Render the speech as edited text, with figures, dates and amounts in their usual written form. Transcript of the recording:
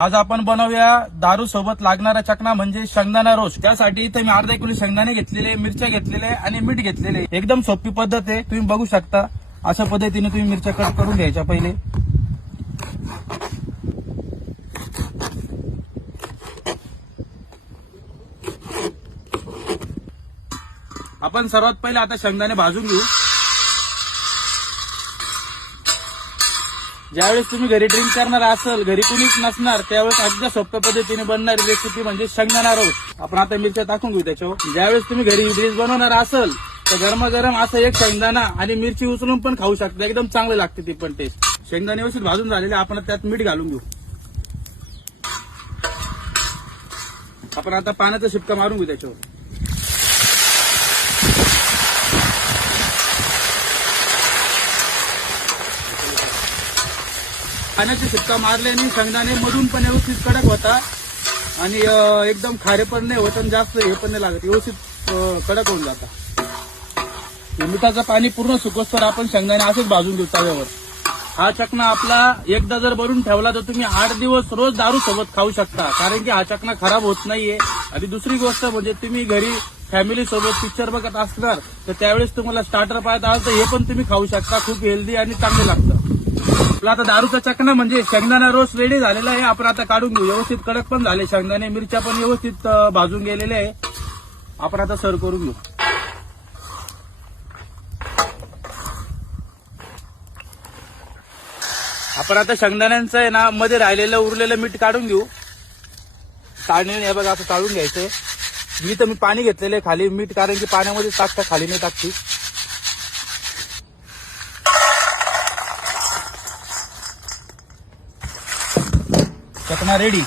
आज आपण बनवूया दारू सोबत लागणारा चकना म्हणजे शेंगदाणा रोस्ट। त्यासाठी इथे मी अर्धा किलो शेंगदाणे घेतलेले, मिरच्या घेतलेले आणि मीठ घेतलेले। एकदम सोपी पद्धत आहे, तुम्ही बघू शकता। अशा पद्धतीने तुम्ही मिरच्या कट करून घ्यायच्या पहिले। आपण सर्वात पहिले आता शेंगदाणे भाजून घेऊ। ज्यावेळेस तुम्ही घरी ड्रिंक करणार असाल, घरी कुणीच नसणार, त्यावेळेस अगदी सोप्या पद्धतीने बनणारी रेसिपी म्हणजे शेंगदाणा रोस्ट। आपण आता मिरच्या टाकून घेऊ त्याच्यावर। ज्यावेळेस तुम्ही घरी डिश बनवणार असाल तर गरमागरम असं एक शेंगदाणा आणि मिरची उचलून पण खाऊ शकता, एकदम चांगली लागते ती पण टेस्ट। शेंगदाणे व्यवस्थित भाजून झालेले, आपण त्यात मीठ घालून घेऊ। आपण आता पाण्याचा शिपका मारून घेऊ त्याच्यावर। पाण्याचा शिपका मारल्याने शेंगदाणे मधून पण व्यवस्थित कडक होता आणि एकदम खारे पण नाही होत आणि जास्त हे पण नाही लागत, व्यवस्थित कडक होऊन जाता। मिठाचं पाणी पूर्ण सुकोस्तर आपण शेंगदाणे असेच भाजून घेऊ तव्यावर। हा चकना आपला एकदा जर भरून ठेवला तर तुम्ही 8 दिवस रोज दारू सोबत खाऊ शकता, कारण की हा चकना खराब होत नाहीये। आणि दुसरी गोष्ट म्हणजे तुम्ही घरी फॅमिली सोबत पिक्चर बघत असणार तर त्यावेळेस तुम्हाला स्टार्टर पाहत आलं तर हे पण तुम्ही खाऊ शकता, खूप हेल्दी आणि चांगले लागतं। आपला आता दारूचा चकना म्हणजे शेंगदाणा रोस्ट रेडी झालेला आहे। आपण आता काढून घेऊ। व्यवस्थित कडक पण झाले शेंगदाणे, मिरच्या पण व्यवस्थित भाजून गेलेले आहे। आपण आता सर्व करून घेऊ। आपण आता शेंगदाण्यांचं आहे ना मध्ये राहिलेलं उरलेलं मीठ काढून घेऊ। चाळणीने हे बघा असं चाळून घ्यायचंय। मी पाणी घेतलेलं आहे खाली मीठ, कारण की पाण्यामध्ये टाकता, खाली नाही टाकती। चकना रेडी।